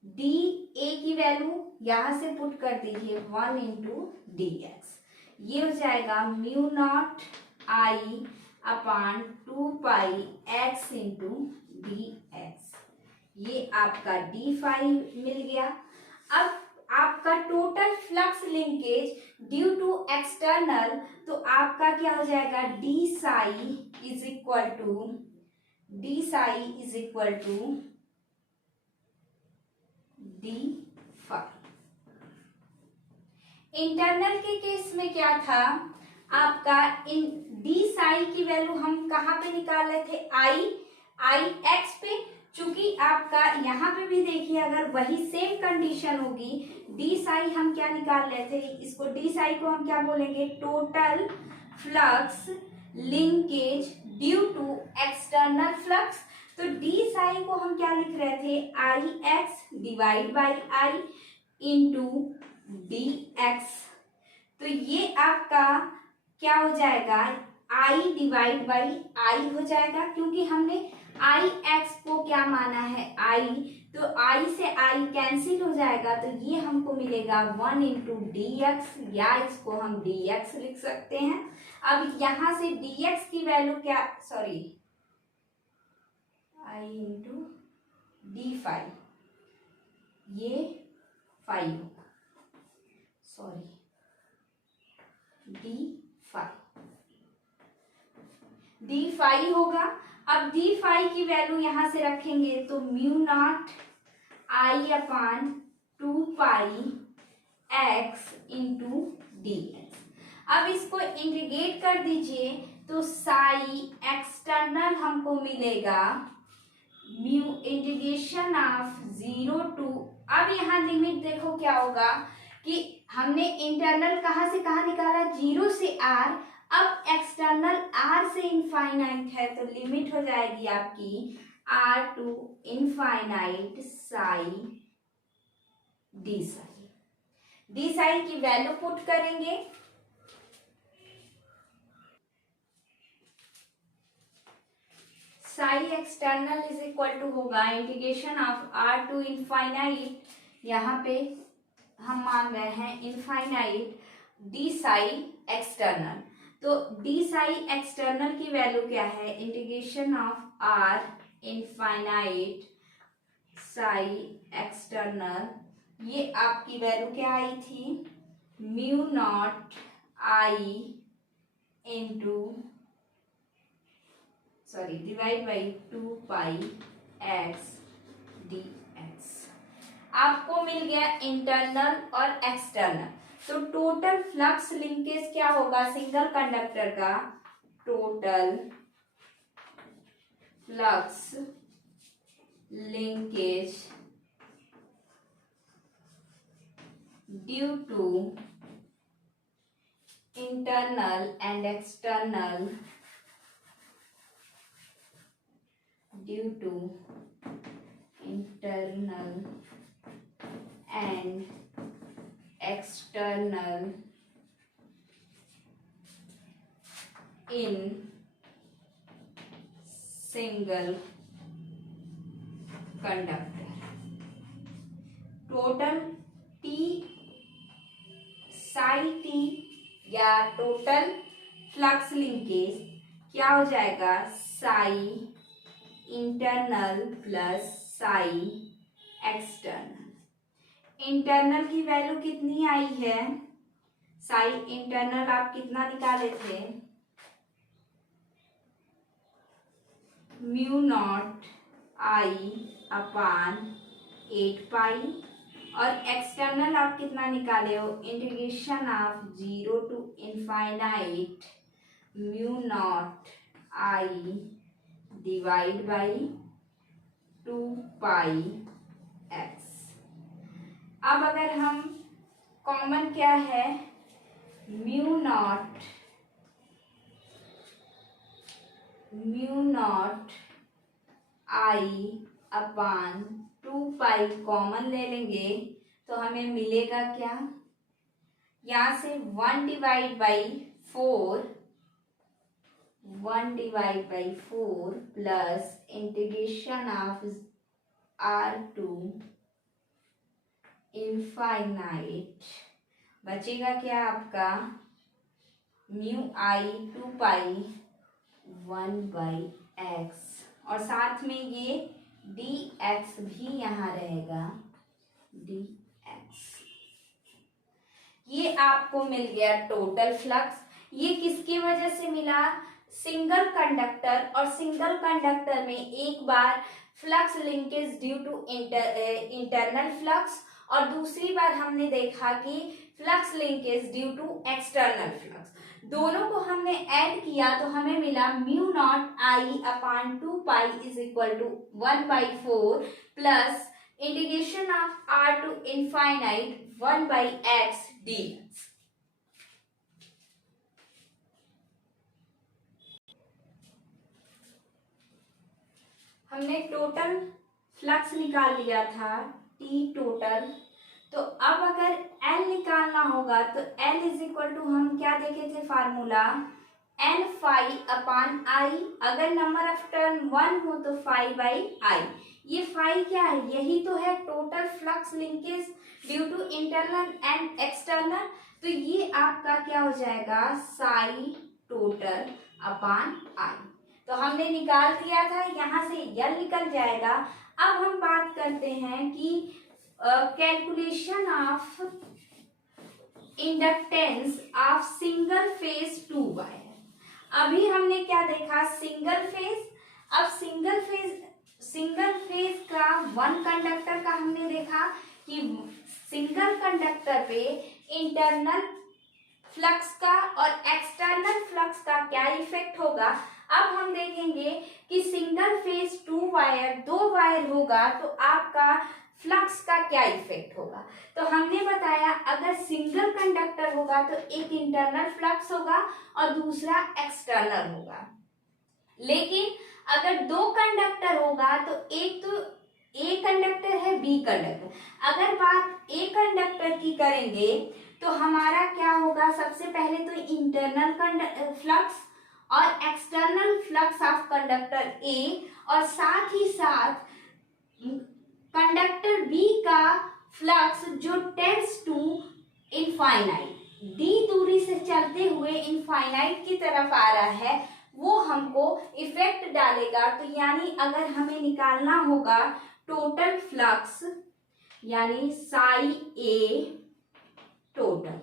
D A की वैल्यू यहां से पुट कर दीजिए 1 इंटू डी एक्स। ये हो जाएगा mu naught I upon 2πx into D X. ये आपका डी फाई मिल गया। अब आपका total flux linkage due to external, तो आपका क्या हो जाएगा, D psi is equal to D phi. Internal के केस में क्या था आपका, इन डी साई की वैल्यू हम कहाँ पे निकाल रहे थे, आई एक्स पे। चूंकि आपका यहाँ पे भी देखिए अगर वही सेम कंडीशन होगी, डी साई हम क्या निकाल रहे थे, इसको डी साई को हम क्या बोलेंगे, total flux linkage due to external flux. तो डी साई को हम क्या लिख रहे थे, I X divide by I into D X. तो ये आपका क्या हो जाएगा, आई डिवाइड बाई आई हो जाएगा, क्योंकि हमने आई एक्स को क्या माना है, आई, तो आई से आई कैंसिल हो जाएगा। तो ये हमको मिलेगा 1 इंटू डी एक्स, या इसको हम डी एक्स लिख सकते हैं। अब यहाँ से डी एक्स की वैल्यू क्या, सॉरी, आई इंटू डी फाइव, ये 5 होगा, सॉरी डी फाइव होगा। अब डी फाइव की वैल्यू यहां से रखेंगे तो mu naught I upon 2πx into D X. अब इसको इंटीग्रेट कर दीजिए तो साई एक्सटर्नल हमको मिलेगा म्यू इंटीग्रेशन ऑफ 0 टू, अब यहाँ लिमिट देखो क्या होगा कि हमने इंटरनल कहाँ से कहाँ निकाला, 0 से r, अब एक्सटर्नल r से इनफाइनाइट है तो लिमिट हो जाएगी आपकी r to infinite psi D psi. D psi की वैल्यू पुट करेंगे, psi external is equal to होगा integration of R to infinite, यहाँ पे हम मान रहे हैं इनफाइनाइट डी साई एक्सटर्नल। तो डी साई एक्सटर्नल की वैल्यू क्या है, integration of R infinite psi external, ये आपकी वैल्यू क्या आई थी, mu naught I into divide by 2 pi X D X. आपको मिल गया इंटरनल और एक्सटर्नल। तो टोटल फ्लक्स लिंकेज क्या होगा सिंगल कंडक्टर का, total flux linkage due to internal and external, due to internal and external in single conductor। Total T psi T या total flux linkage क्या हो जाएगा, psi internal plus psi external. Internal की value कितनी आई है, Sai internal आप कितना निकाले थे, म्यू नॉट आई अपान 8 पाई, और एक्सटर्नल आप कितना निकाले हो, integration of 0 to infinite mu naught I divide by 2 pi X. अब अगर हम कॉमन क्या है, mu naught I upon 2 pi common ले लेंगे तो हमें मिलेगा क्या, यहाँ से 1 divide by 4 plus integration of R to infinite, बचेगा क्या आपका, mu I 2 pi 1 by X, और साथ में ये डी एक्स भी यहाँ रहेगा, डी एक्स। ये आपको मिल गया टोटल फ्लक्स। ये किसकी वजह से मिला, सिंगल कंडक्टर, और सिंगल कंडक्टर में एक बार flux linkage due to internal flux, और दूसरी बार हमने देखा कि flux linkage due to external flux. दोनों को हमने ऐड किया तो हमें मिला mu naught I upon 2 pi is equal to 1/4 plus integration of R to infinite 1/x dx। हमने टोटल फ्लक्स निकाल लिया था T टोटल। तो अब अगर L निकालना होगा तो L इज इक्वल टू, हम क्या देखे थे फार्मूला, N फाई अपान आई, अगर नंबर ऑफ टर्न 1 हो तो फाई बाई आई। ये फाई क्या है, यही तो है total flux linkage due to internal and external. तो ये आपका क्या हो जाएगा, साई टोटल अपान आई। तो हमने निकाल दिया था, यहाँ से L निकल जाएगा। अब हम बात करते हैं कि calculation of inductance of single phase 2 wire. अभी हमने क्या देखा, सिंगल फेज। अब सिंगल फेज का 1 कंडक्टर का हमने देखा कि सिंगल कंडक्टर पे इंटरनल फ्लक्स का और एक्सटर्नल फ्लक्स का क्या इफेक्ट होगा। अब हम देखेंगे कि सिंगल फेज 2 वायर, 2 वायर होगा तो आपका फ्लक्स का क्या इफेक्ट होगा। तो हमने बताया अगर सिंगल कंडक्टर होगा तो एक इंटरनल फ्लक्स होगा और दूसरा एक्सटर्नल होगा। लेकिन अगर 2 कंडक्टर होगा तो एक तो ए कंडक्टर है, बी कंडक्टर। अगर बात ए कंडक्टर की करेंगे तो हमारा क्या होगा, सबसे पहले तो इंटरनल फ्लक्स और external flux of conductor A और साथ ही साथ कंडक्टर बी का फ्लक्स जो टेंड्स टू इनफाइनाइट, डी दूरी से चलते हुए इनफाइनाइट की तरफ आ रहा है, वो हमको इफेक्ट डालेगा। तो यानी अगर हमें निकालना होगा टोटल फ्लक्स यानी psi A total,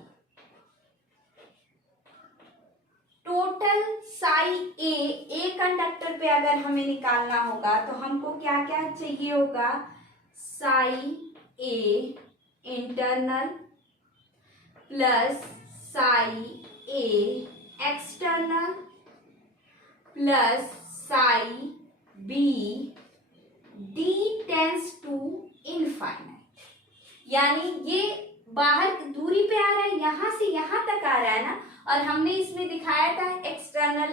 total psi A conductor पे अगर हमें निकालना होगा तो हमको क्या क्या चाहिए होगा, psi A internal plus psi A external plus psi B D tends to infinite. यानी ये बाहर दूरी पे आ रहा है, यहां से यहां तक आ रहा है ना, और हमने इसमें दिखाया था एक्सटर्नल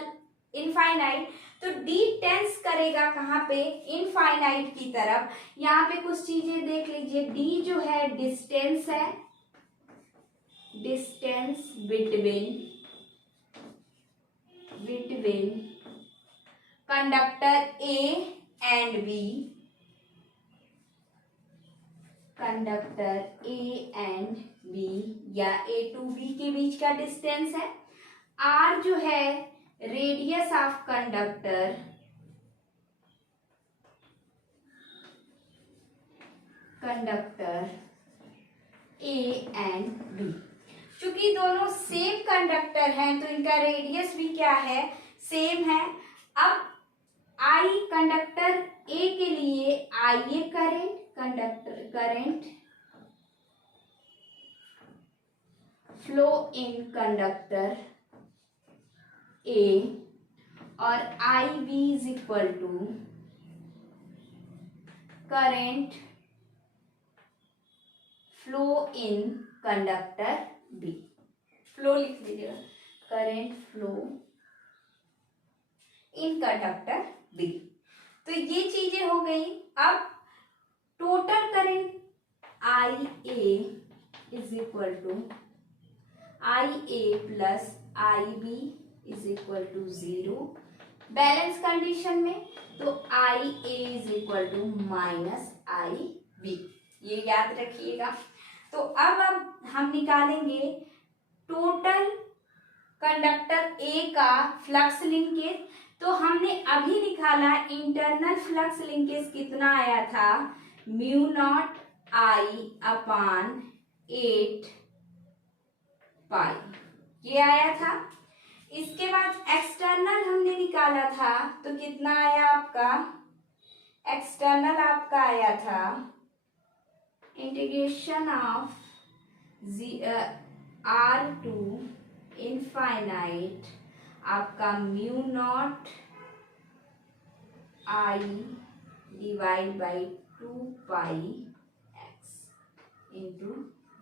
इनफाइनाइट, तो डी टेंस करेगा कहाँ पे, इनफाइनाइट की तरफ। यहाँ पे कुछ चीजें देख लीजिए, डी जो है डिस्टेंस है, distance between conductor A and B, conductor A and B या ए टू बी के बीच का डिस्टेंस है। आर जो है radius of conductor, A and B. चूंकि दोनों सेम कंडक्टर हैं तो इनका रेडियस भी क्या है, सेम है। अब आई कंडक्टर ए के लिए I A current, conductor current flow in conductor A, और I B is equal to current flow in conductor B. Flow लिख लीजिएगा, current flow in conductor B. तो ये चीजें हो गई। अब total current I A is equal to I A plus I B is equal to 0 balance condition में, तो I A is equal to minus I B, ये याद रखिएगा। तो अब हम निकालेंगे टोटल कंडक्टर ए का फ्लक्स लिंकेज। तो हमने अभी निकाला इंटरनल फ्लक्स लिंकेज कितना आया था, म्यू नॉट आई अपान 8 पाई, ये आया था। इसके बाद एक्सटर्नल हमने निकाला था तो कितना आया आपका, एक्सटर्नल आपका आया था integration of R to infinite आपका mu naught I divide by 2 pi X into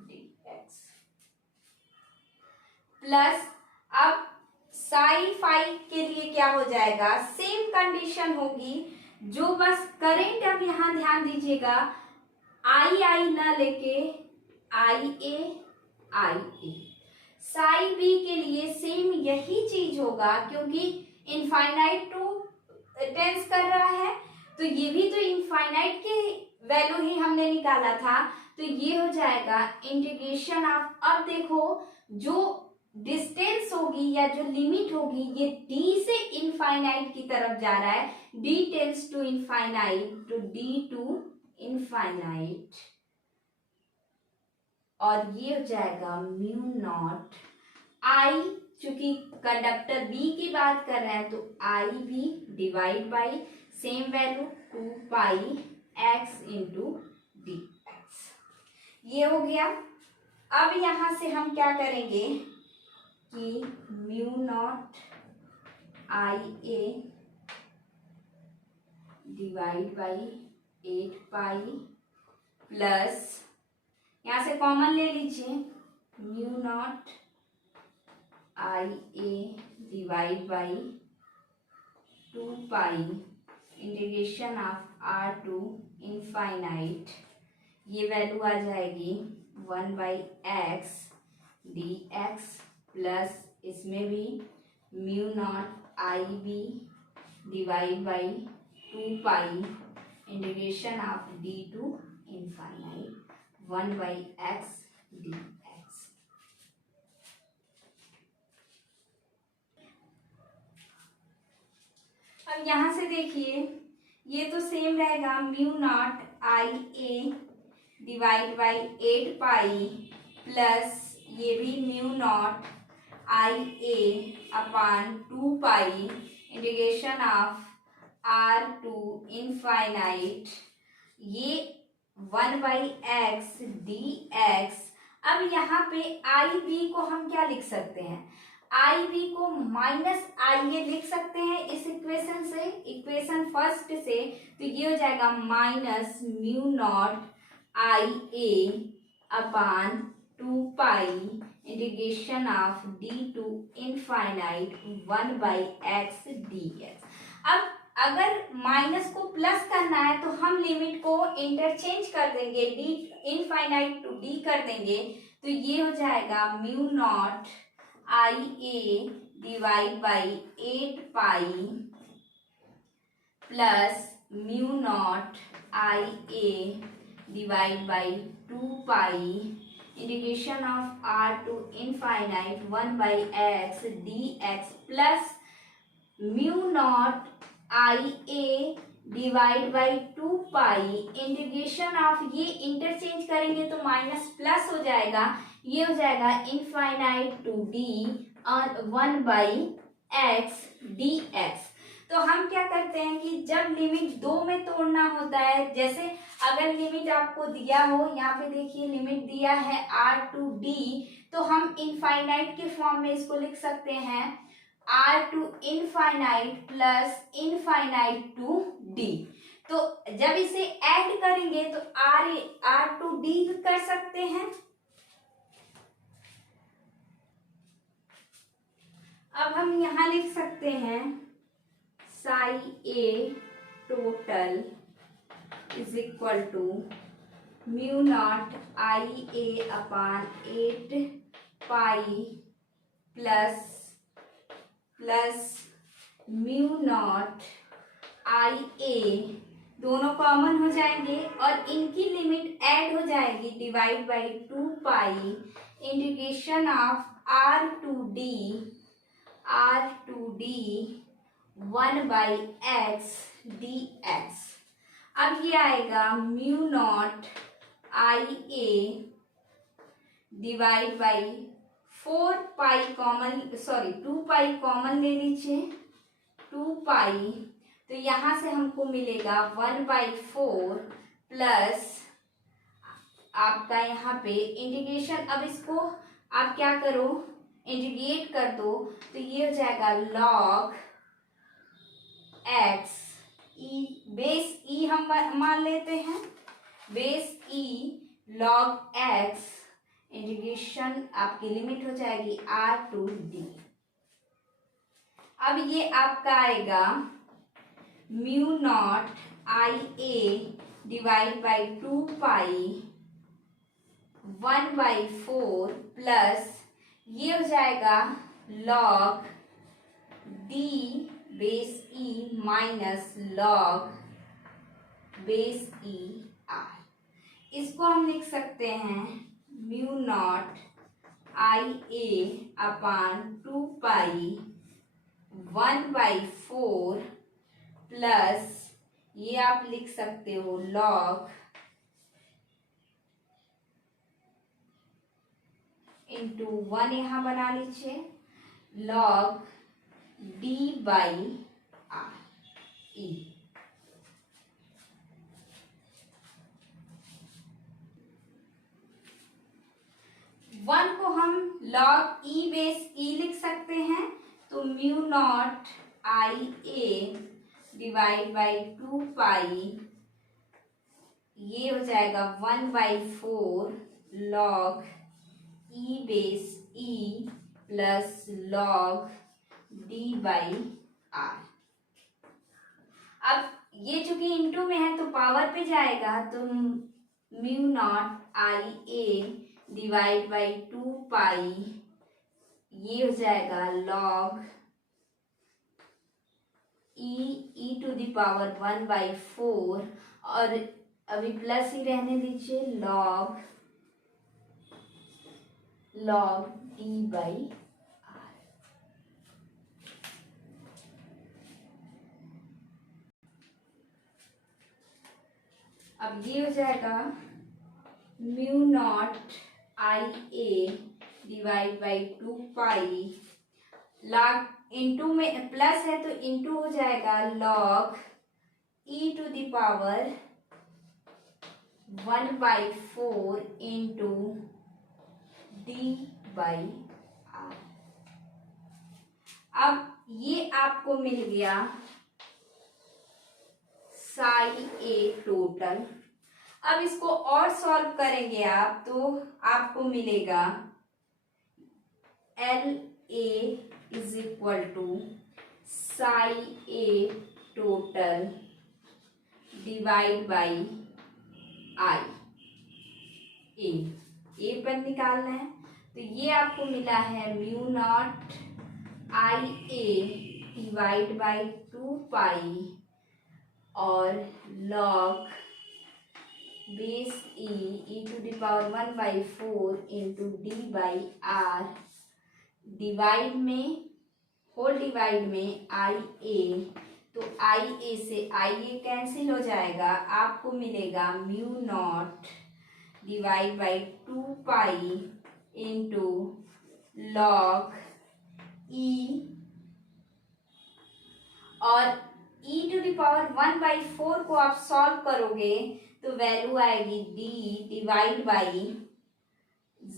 D X plus, अब साई फाई के लिए क्या हो जाएगा, सेम कंडीशन होगी, जो बस करेंट अब यहां ध्यान दीजिएगा, आई ना लेके आई ए, साई बी के लिए सेम यही चीज होगा, क्योंकि इनफाइनाइट टू टेंस कर रहा है, तो ये भी तो इनफाइनाइट की वैल्यू ही हमने निकाला था, तो ये हो जाएगा इंटीग्रेशन ऑफ, अब देखो जो डिस्टेंस होगी या जो लिमिट होगी ये d से इनफाइनाइट की तरफ जा रहा है, d टेंस टू इनफाइनाइट तो d टू इनफाइनाइट, और ये हो जाएगा म्यू नॉट आई, चूंकि कंडक्टर बी की बात कर रहे हैं तो I B divide by same value 2 pi X into D X, ये हो गया। अब यहां से हम क्या करेंगे कि mu naught I A divide by 8 pi plus, यहां से कॉमन ले लीजिए, mu naught I A divide by 2 pi integration of R to infinite, ये वैल्यू आ जाएगी 1 by X D X plus इसमें भी mu naught I B divide by 2 pi integration of D to infinite 1 by X D X. अब यहाँ से देखिए ये तो सेम रहेगा, mu naught I A divide by 8 pi plus ये भी mu naught I A upon 2 pi integration of R to infinite ये 1 बाई एक्स डी एक्स। अब यहाँ पे आई बी को हम क्या लिख सकते हैं, आई बी को माइनस आई ए लिख सकते हैं इस इक्वेशन से, इक्वेशन फर्स्ट से। तो ये हो जाएगा minus mu naught I A upon 2 pi integration of D to infinite 1 by X D X. अब अगर माइनस को प्लस करना है तो हम लिमिट को इंटरचेंज कर देंगे, डी इनफाइनाइट टू डी कर देंगे। तो ये हो जाएगा mu naught I A divide by 8 pi plus mu naught I A divide by 2 pi integration of R to infinite 1 by X D X plus mu naught I A divide by 2 pi integration of, ये interchange करेंगे तो minus plus हो जाएगा, ये हो जाएगा infinite to D और 1 by X D X. तो हम क्या करते हैं कि जब लिमिट 2 में तोड़ना होता है, जैसे अगर लिमिट आपको दिया हो, यहाँ पे देखिए लिमिट दिया है आर टू डी, तो हम इनफाइनाइट के फॉर्म में इसको लिख सकते हैं R to infinite plus infinite to D. तो जब इसे ऐड करेंगे तो आर टू डी कर सकते हैं। अब हम यहाँ लिख सकते हैं psi A total is equal to mu naught I A upon 8 pi plus mu naught I A, दोनों कॉमन हो जाएंगे और इनकी लिमिट ऐड हो जाएगी divide by 2 pi integration of R to D 1 by X D X. अब ये आएगा mu naught I A divide by 4 pi common, 2 pi common ले लीजिए, 2 पाई, तो यहाँ से हमको मिलेगा 1 बाई 4 प्लस आपका यहाँ पे इंटीग्रेशन। अब इसको आप क्या करो, इंटीग्रेट कर दो, तो ये हो जाएगा log X E, base E हम मान लेते हैं, base E log X integration आपकी लिमिट हो जाएगी आर टू डी। अब ये आपका आएगा mu naught I A divide by 2 pi 1 by 4 plus ये हो जाएगा log D base E minus log base E R. इसको हम लिख सकते हैं mu naught I A upon 2 pi 1 by 4 plus ये आप लिख सकते हो लॉग इंटू 1 यहाँ बना लीजिए log D by R E. One को हम लॉग ई बेस ई लिख सकते हैं, तो mu naught I A divide by 2 pi ये हो जाएगा 1 by 4 log E base E plus log D by R. अब ये चूंकि इंटू में है तो पावर पे जाएगा, तो mu naught I A divide by 2 pi ये हो जाएगा log E to the power 1/4 और अभी प्लस ही रहने दीजिए, लॉग d/r। अब ये हो जाएगा mu naught IA divide by 2 log into में प्लस है तो इंटू हो जाएगा log e to the power 1/4 into d/r। अब ये आपको मिल गया साई ए टोटल। अब इसको और सॉल्व करेंगे आप तो आपको मिलेगा LA is equal to psi A total divide by I A पर निकालना है तो ये आपको मिला है mu naught IA divide by 2 और log base E to the power 1/4 into d/r divide में होल डिवाइड में IA तो IA से IA कैंसिल हो जाएगा, आपको मिलेगा mu naught divide by 2 into log E और e टू द पावर 1/4 को आप सॉल्व करोगे तो वैल्यू आएगी d डिवाइड बाई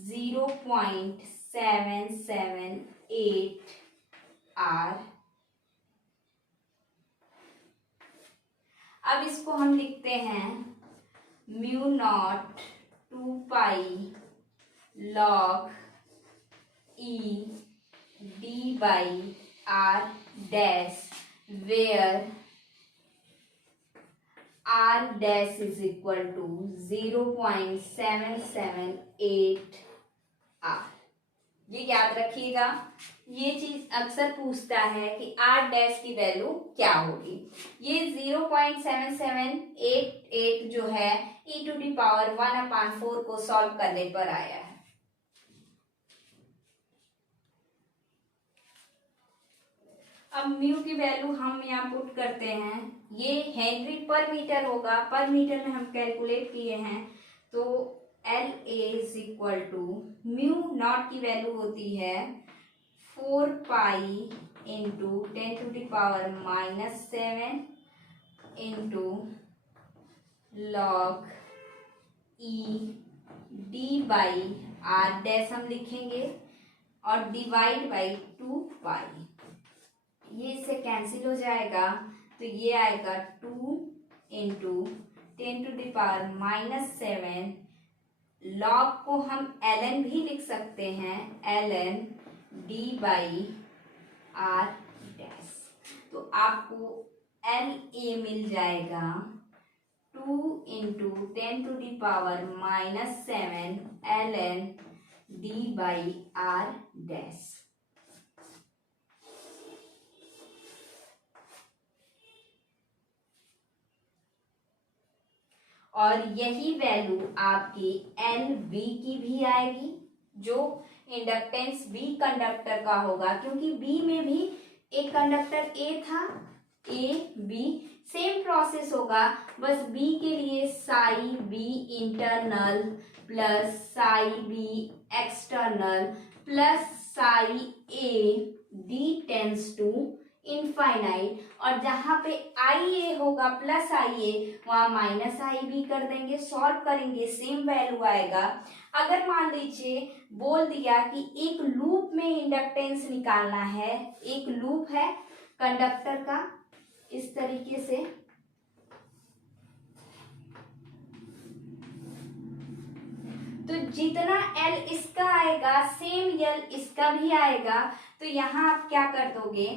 0.778 r। अब इसको हम लिखते हैं mu not 2 log e d/r dash where r dash is equal to 0.778 r। ये याद रखिएगा, ये चीज अक्सर पूछता है कि r डैश की वैल्यू क्या होगी। ये 0.7788 जो है e टू द पावर 1/4 को सॉल्व करने पर आया है। अब म्यू की वैल्यू हम यहाँ पुट करते हैं, ये हेनरी पर मीटर होगा, पर मीटर में हम कैलकुलेट किए हैं तो LA is equal to mu naught की वैल्यू होती है 4 into 10 to the power -7 into log E d/r dash हम लिखेंगे और डिवाइड बाई 2 ये इससे कैंसिल हो जाएगा तो ये आएगा 2 into 10 to the power -7 log को हम ln भी लिख सकते हैं, ln d/r डैश। तो आपको LA मिल जाएगा 2 into 10 to the power -7 ln d/r dash. और यही वैल्यू आपकी LB की भी आएगी जो इंडक्टेंस B कंडक्टर का होगा, क्योंकि B में भी एक कंडक्टर A था, A B सेम प्रोसेस होगा, बस B के लिए psi B internal plus psi B external plus psi A D tends to infinite, और जहां पे IA होगा प्लस IA वहां माइनस IB कर देंगे, सॉल्व करेंगे सेम वैल्यू आएगा। अगर मान लीजिए बोल दिया कि एक लूप में इंडक्टेंस निकालना है, एक लूप है कंडक्टर का इस तरीके से, तो जितना L इसका आएगा सेम L इसका भी आएगा, तो यहाँ आप क्या कर दोगे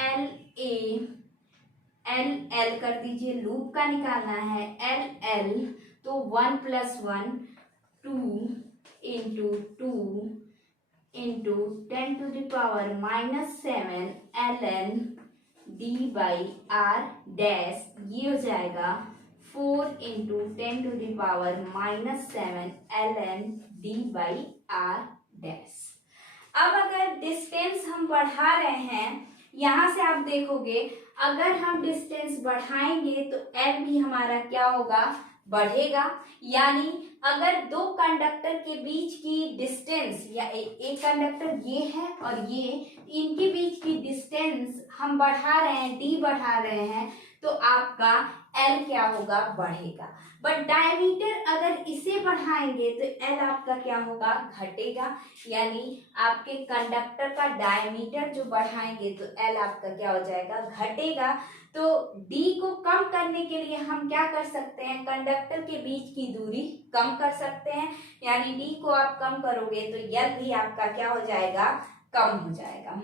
L कर दीजिए, लूप का निकालना है L तो 1 + 1 2 into 2 into 10 to the power -7 ln d by r dash, ये हो जाएगा 4 into 10⁻⁻7 ln d by r dash. अब अगर डिस्टेंस हम बढ़ा रहे हैं, यहां से आप देखोगे अगर हम डिस्टेंस बढ़ाएंगे तो एल भी हमारा क्या होगा, बढ़ेगा। यानी अगर दो कंडक्टर के बीच की डिस्टेंस या एक कंडक्टर ये है और ये, इनके बीच की डिस्टेंस हम बढ़ा रहे हैं, डी बढ़ा रहे हैं, तो आपका एल क्या होगा, बढ़ेगा। बट डायमीटर अगर इसे बढ़ाएंगे तो एल आपका क्या होगा, घटेगा। यानी आपके कंडक्टर का डायमीटर जो बढ़ाएंगे तो एल आपका क्या हो जाएगा, घटेगा। तो डी को कम करने के लिए हम क्या कर सकते हैं, कंडक्टर के बीच की दूरी कम कर सकते हैं। यानी डी को आप कम करोगे तो एल भी आपका क्या हो जाएगा, कम हो जाएगा।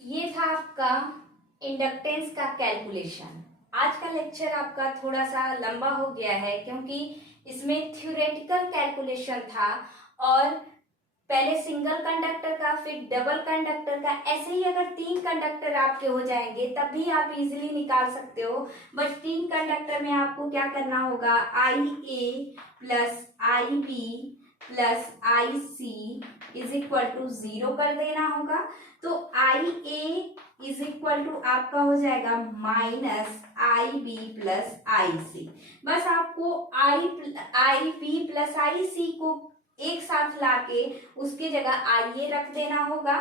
ये था आपका इंडक्टेंस का कैलकुलेशन। आज का लेक्चर आपका थोड़ा सा लंबा हो गया है क्योंकि इसमें थ्योरेटिकल कैलकुलेशन था और पहले सिंगल कंडक्टर का फिर डबल कंडक्टर का, ऐसे ही अगर 3 कंडक्टर आपके हो जाएंगे तब भी आप इजीली निकाल सकते हो। बट 3 कंडक्टर में आपको क्या करना होगा, I A plus I B plus I C is equal to 0 कर देना होगा। तो I A is equal to आपका हो जाएगा minus I B plus I C. बस आपको आई बी प्लस आई सी को एक साथ लाके उसकी जगह आई ए रख देना होगा।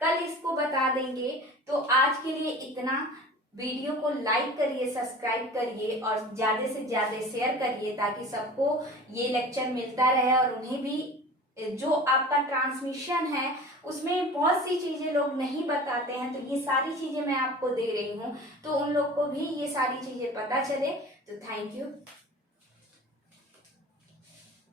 कल इसको बता देंगे। तो आज के लिए इतना। वीडियो को लाइक करिए, सब्सक्राइब करिए और ज़्यादा से ज़्यादा शेयर करिए ताकि सबको ये लेक्चर मिलता रहे और उन्हें भी जो आपका ट्रांसमिशन है उसमें बहुत सी चीज़ें लोग नहीं बताते हैं, तो ये सारी चीज़ें मैं आपको दे रही हूँ, तो उन लोग को भी ये सारी चीज़ें पता चले। तो थैंक यू।